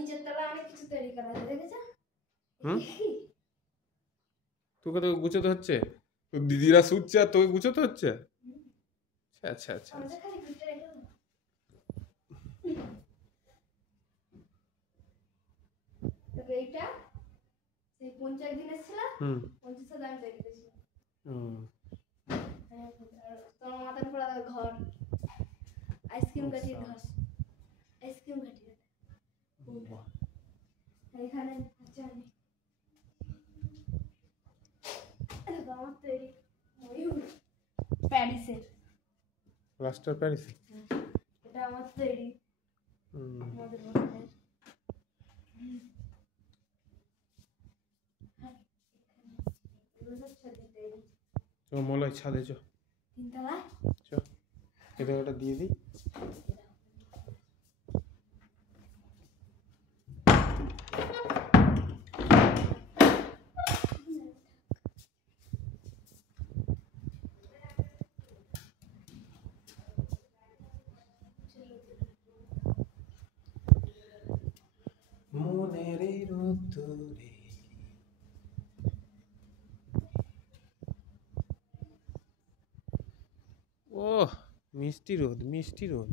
নিচের তলায় অনেক কিছু তৈরি করা আছে, দেখেছো? তোকে তো গুছোতে হচ্ছে, তোর দিদিরা শুচ্ছে আর তোকে গুছোতে হচ্ছে। আচ্ছা আচ্ছা আমাদের আচ্ছা। খালি ঘুরতে রেখে দাও। তবে এইটা সেই 50 দিন এসেছিল, 50 দাম তৈরি করেছিল। তোমার মাথার উপর আলাদা ঘর, আইসক্রিম কাঠির ঘর, আইসক্রিম কাঠির এখানে আছে আমি। আমার তৈরি ময়ূর প্যারিসের, প্লাস্টার প্যারিস। এটা আমার তৈরি আমাদের বাসায়। ও মলয় ছাদে চ, তিনতলায় চ এটা ওটা দিয়ে দিই। মনের এই রোদ্দুরে ওহ মিষ্টি রোদ, মিষ্টি রোদ।